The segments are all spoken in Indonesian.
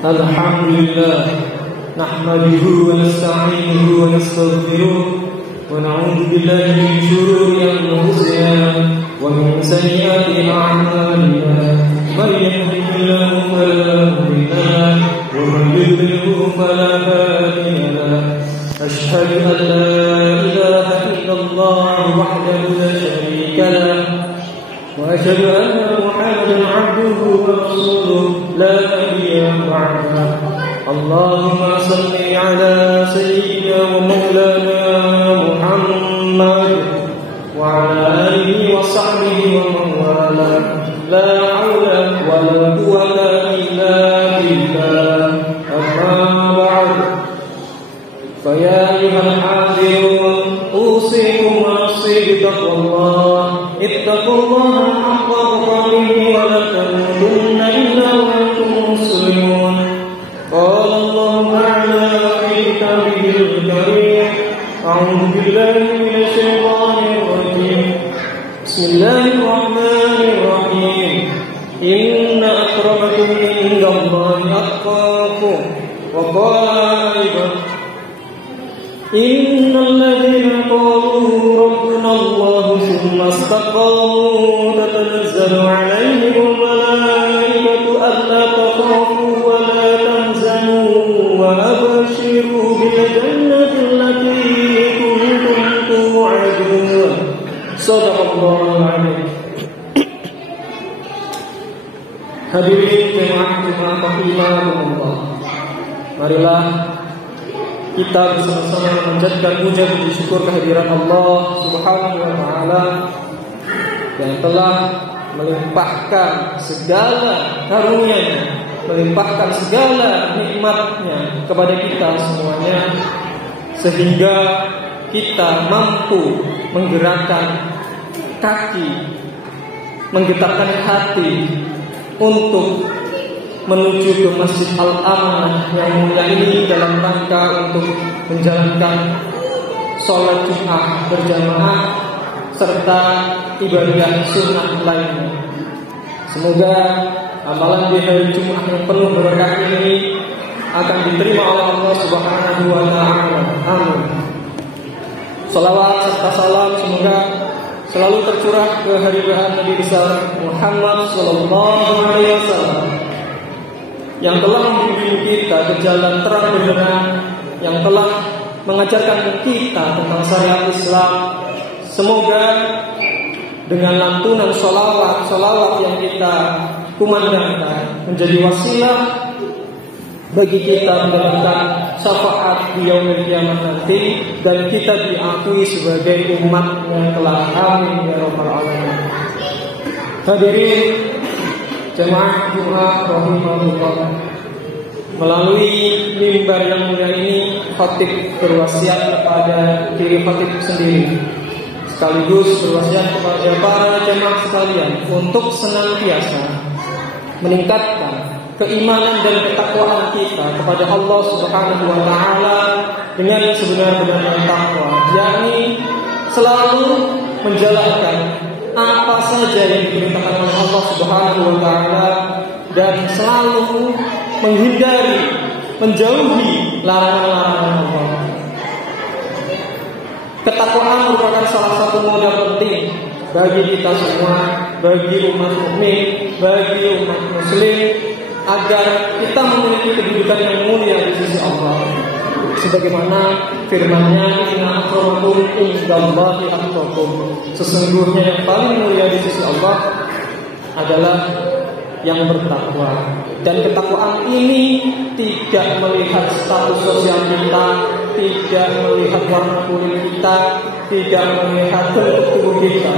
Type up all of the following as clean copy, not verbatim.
Alhamdulillah, nahmaduhu wa nasta'inuhu wa nastaghfiruh wa na'udzu billahi min shururi anfusina wa min sayyiati a'malina. Man yahdihillahu fala mudilla lahu wa man yudlil fala hadiya lahu. Ashhadu an la ilaha illallah wahdahu la sharika lahu wa ashhadu anna Muhammadan 'abduhu wa rasuluhu la nabiyya ba'dahu. Allahumma salli ala sayyidina wa maulana Muhammad wa ala alihi wa sahbihi wa man wala. La haula wa la quwwata illa billah. Amma ba'd. Fa ya ayyuhal hadirun, usikum wa nafsi bi taqwallah. Ittaqullaha haqqa tuqatih wa la tamutunna illa wa antum muslimun. قال الله تعالى في كتابه الكريم: أعوذ بالله من الشيطان الرجيم. بسم الله الرحمن الرحيم. إن أكرمكم عند الله أتقاكم. وقال أيضا: إن الذين قالوا ربنا الله ثم استقاموا تتنزل عليهم الملائكة ألا تخافوا ولا تحزنوا وأبشروا بالجنة التي كنتم توعدون. صدق الله العظيم. Hadirin jemaah rahimahumullah, marilah kita bersama-sama memanjatkan puja puji syukur kehadiran Allah Subhanahu wa taala yang telah melimpahkan segala karunia-Nya, melimpahkan segala nikmat-Nya kepada kita semuanya, sehingga kita mampu menggerakkan kaki, menggetarkan hati untuk menuju ke Masjid Al-Amanah yang mulia ini dalam rangka untuk menjalankan sholat Jumat berjamaah serta ibadah sunnah lainnya. Semoga amalan di hari Jumat yang penuh berkah ini akan diterima oleh Allah Subhanahu wa taala. Amin. Salawat serta salam semoga selalu tercurah ke hari-hari Nabi besar Muhammad sallallahu alaihi wasallam yang telah membimbing kita ke jalan terang benderang, yang telah mengajarkan kita tentang syariat Islam. Semoga dengan lantunan sholawat yang kita kumandangkan menjadi wasilah bagi kita mendapatkan syafaat di yaumil kiamat nanti, dan kita diakui sebagai umat yang telah. Amin ya rabbal alamin. Hadirin jemaah Jumat rahimahullah, melalui mimbar yang mulia ini khatib berwasiat kepada diri khatib sendiri, sekaligus berwasiat kepada para jemaah sekalian untuk senantiasa meningkatkan keimanan dan ketakwaan kita kepada Allah Subhanahu wa taala dengan sebenar-benarnya takwa, yakni selalu menjalankan apa saja yang diperintahkan oleh Allah Subhanahu wa taala dan selalu menjauhi larangan-larangan Allah. Ketakwaan merupakan salah satu modal penting bagi kita semua, bagi umat mukmin, bagi umat muslim, agar kita memiliki kedudukan yang mulia di sisi Allah. Sebagaimana firman-Nya, inna akramakum indallahi atqakum. Sesungguhnya yang paling mulia di sisi Allah adalah yang bertakwa. Dan ketakwaan ini tidak melihat status sosial kita, tidak melihat warna kulit kita, tidak melihat bentuk tubuh kita.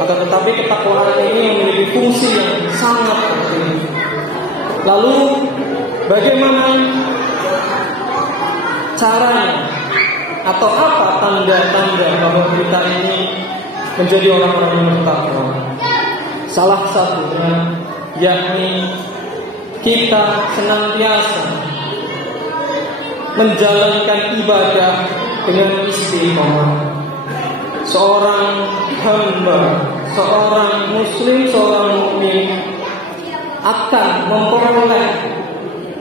Akan tetapi ketakwaan ini memiliki fungsi yang sangat penting. Lalu bagaimana caranya, atau apa tanda-tanda bahwa kita ini menjadi orang-orang yang bertakwa? Salah satunya yakni kita senantiasa menjalankan ibadah dengan istiqomah. Seorang hamba, seorang muslim, seorang mukmin akan memperoleh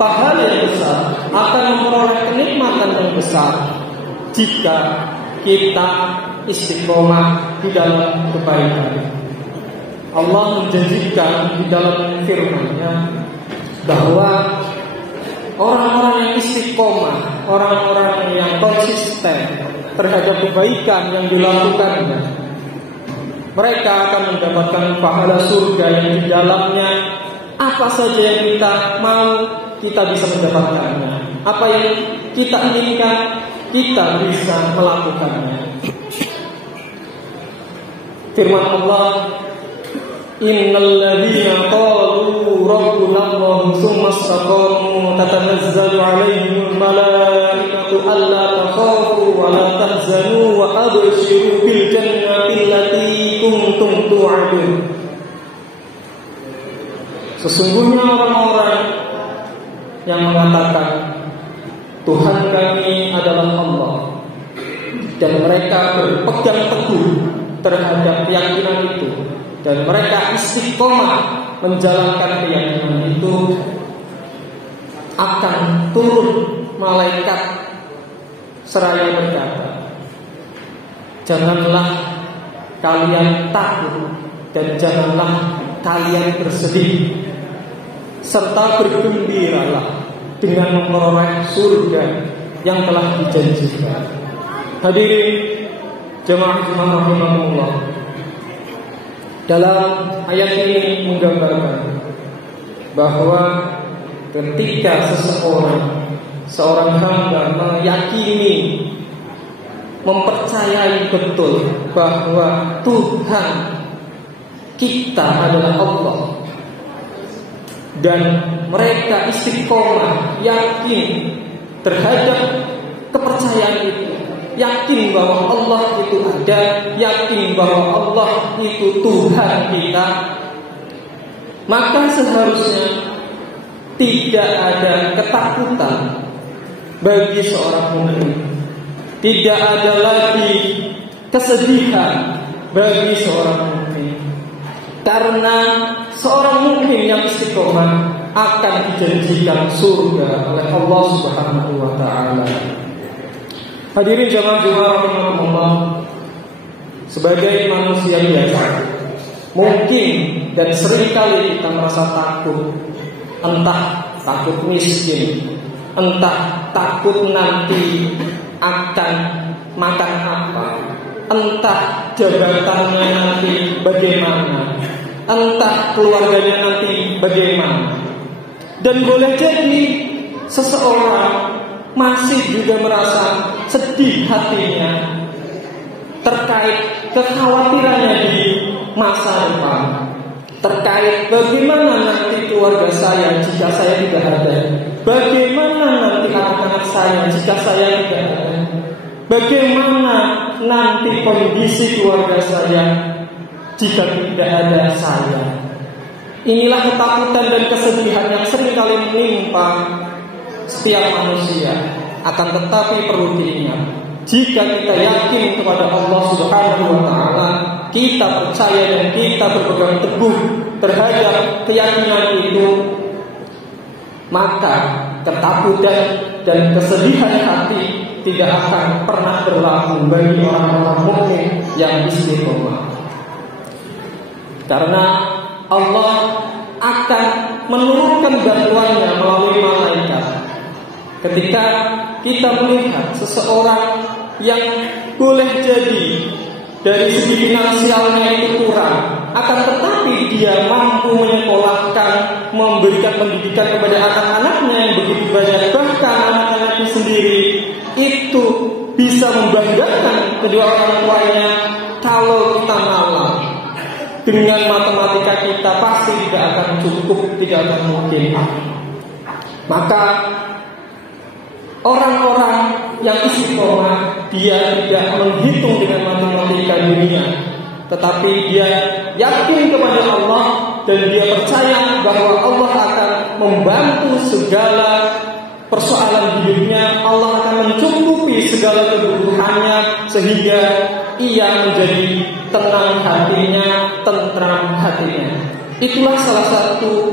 pahala yang besar, akan memperoleh kenikmatan yang besar jika kita istiqomah di dalam kebaikan. Allah menjanjikan di dalam firman-Nya bahwa orang-orang yang istiqomah, orang-orang yang konsisten terhadap kebaikan yang dilakukannya, mereka akan mendapatkan pahala surga yang di dalamnya apa saja yang kita mau, kita bisa mendapatkannya. Apa yang kita inginkan, kita bisa melakukannya. Firman Allah, innal ladzina qalu rabbuna Allah tsumma istaqamu tatanazzalu 'alaihimul malaikatu alla takhafu wa la tahzanu wa abshiru bil jannati allati kuntum tu'adun. Sesungguhnya orang-orang yang mengatakan Tuhan kami adalah Allah, dan mereka berpegang teguh terhadap keyakinan itu, dan mereka istiqomah menjalankan keyakinan itu, akan turun malaikat seraya berkata, janganlah kalian takut dan janganlah kalian bersedih, serta bergembiralah dengan memperoleh surga yang telah dijanjikan. Hadirin jemaah rahimahullah, dalam ayat ini menggambarkan bahwa ketika seorang hamba meyakini, mempercayai betul bahwa Tuhan kita adalah Allah, dan mereka istiqomah yakin terhadap kepercayaan itu, yakin bahwa Allah itu ada, yakin bahwa Allah itu Tuhan kita, maka seharusnya tidak ada ketakutan bagi seorang mukmin, tidak ada lagi kesedihan bagi seorang mukmin, karena seorang mukmin yang istiqomah akan dijanjikan surga oleh Allah Subhanahu wa taala. Hadirin jemaah rahimahumullah, sebagai manusia biasa, mungkin dan seringkali kita merasa takut, entah takut miskin, entah takut nanti akan makan apa, entah jabatannya nanti bagaimana, entah keluarganya nanti bagaimana. Dan boleh jadi seseorang masih juga merasa sedih hatinya terkait kekhawatirannya di masa depan, terkait bagaimana nanti keluarga saya jika saya tidak ada, bagaimana nanti anak-anak saya jika saya tidak ada, bagaimana nanti kondisi keluarga saya jika tidak ada saya. Inilah ketakutan dan kesedihan yang seringkali menimpa setiap manusia. Akan tetapi perlu diingat, jika kita yakin kepada Allah Subhanahu wa taala, kita percaya dan kita berpegang teguh terhadap keyakinan itu, maka ketakutan dan kesedihan hati tidak akan pernah berlaku bagi orang-orang mukmin yang istiqomah. Karena Allah akan menurunkan bantuannya melalui malaikat. Ketika kita melihat seseorang yang boleh jadi dari segi finansialnya itu kurang, akan tetapi dia mampu menyekolahkan, memberikan pendidikan kepada anak-anaknya yang begitu banyak, bahkan anak-anaknya sendiri, itu bisa membanggakan kedua orang tuanya. Kalau kita malam dengan matematika kita pasti tidak akan cukup, tidak akan mungkin. Maka orang-orang yang istiqomah, dia tidak menghitung dengan matematika dunia, tetapi dia yakin kepada Allah dan dia percaya bahwa Allah akan membantu segala persoalan hidupnya. Allah akan mencukupi segala kebutuhannya sehingga ia menjadi tenang hatinya, tentram hatinya. Itulah salah satu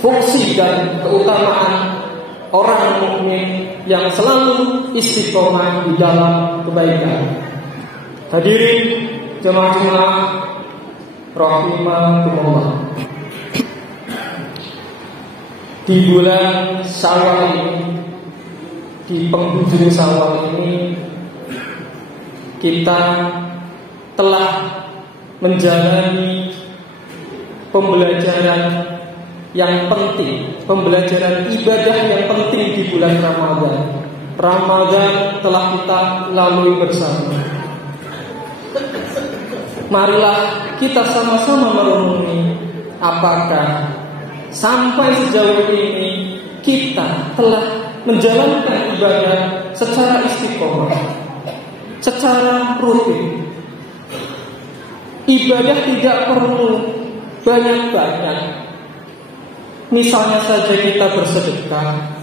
fungsi dan keutamaan orang mukmin yang selalu istiqomah di dalam kebaikan. Hadirin jemaah-jemaah rahimakumullah. Di bulan Syawal ini, di penghujung Syawal ini, kita telah menjalani pembelajaran yang penting, pembelajaran ibadah yang penting di bulan Ramadan. Ramadan telah kita lalui bersama. Marilah kita sama-sama merenungi apakah sampai sejauh ini kita telah menjalankan ibadah secara istiqomah, secara rutin. Ibadah tidak perlu banyak-banyak. Misalnya saja kita bersedekah,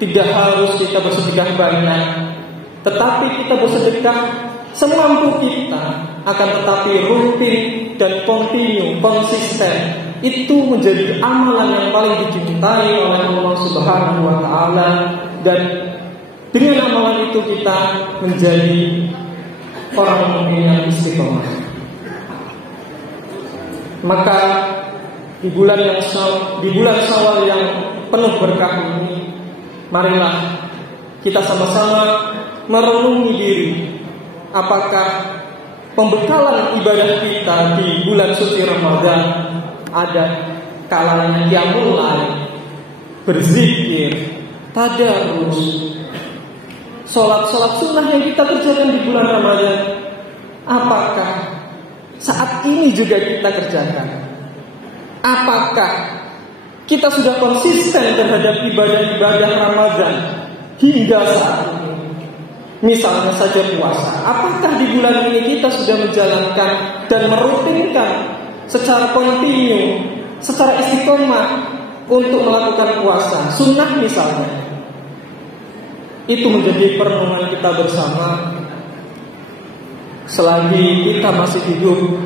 tidak harus kita bersedekah banyak, tetapi kita bersedekah semampu kita, akan tetapi rutin dan konsisten. Itu menjadi amalan yang paling dicintai oleh Allah Subhanahu wa Ta'ala, dan dengan amalan itu kita menjadi orang mukmin yang istiqomah. Maka di bulan Syawal yang penuh berkah ini, marilah kita sama-sama merenungi diri, apakah pembekalan ibadah kita di bulan suci Ramadan ada kalanya qiyamul lail, berzikir, tadarus, sholat sunnah yang kita kerjakan di bulan Ramadan, apakah saat ini juga kita kerjakan? Apakah kita sudah konsisten terhadap ibadah-ibadah Ramadan hingga saat ini? Misalnya saja puasa, apakah di bulan ini kita sudah menjalankan dan merutinkan secara kontinu, secara istiqomah untuk melakukan puasa sunnah misalnya? Itu menjadi perenungan kita bersama. Selagi kita masih hidup,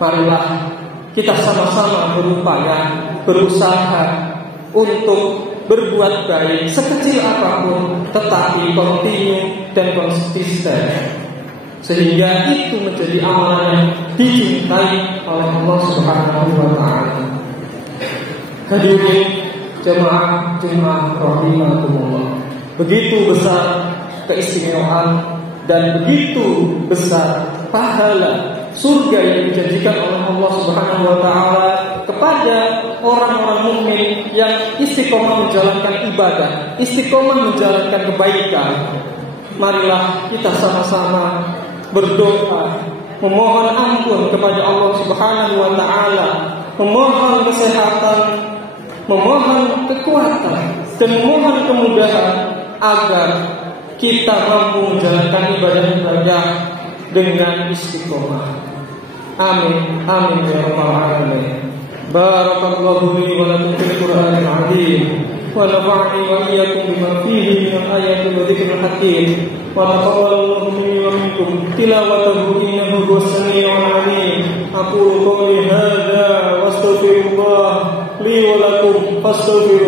marilah kita sama-sama berupaya, berusaha untuk berbuat baik sekecil apapun, tetapi kontinu dan konsisten, sehingga itu menjadi amalan yang dicintai oleh Allah Subhanahu wa Ta'ala. Hadirin jemaah rahimakumullah, begitu besar keistimewaan dan begitu besar pahala surga yang dijanjikan oleh Allah Subhanahu wa Ta'ala kepada orang-orang mukmin yang istiqomah menjalankan ibadah, istiqomah menjalankan kebaikan. Marilah kita sama-sama berdoa, memohon ampun kepada Allah Subhanahu wa Ta'ala, memohon kesehatan, memohon kekuatan, dan memohon kemudahan agar kita mampu menjalankan ibadah-ibadah dengan istiqomah. Amin, amin ya rabbal alamin. Barakallahu li wa lakum fil Qur'anil azim, wa nafa'ani wa iyyakum bima fihi min ayati wa dzikril hakim, wa taqabbalallahu minni wa minkum tilawatahu innahu huwas samii'ul 'aliim. Aqulu qawli hadza wa astaghfirullah li wa lakum fastaghfiruhu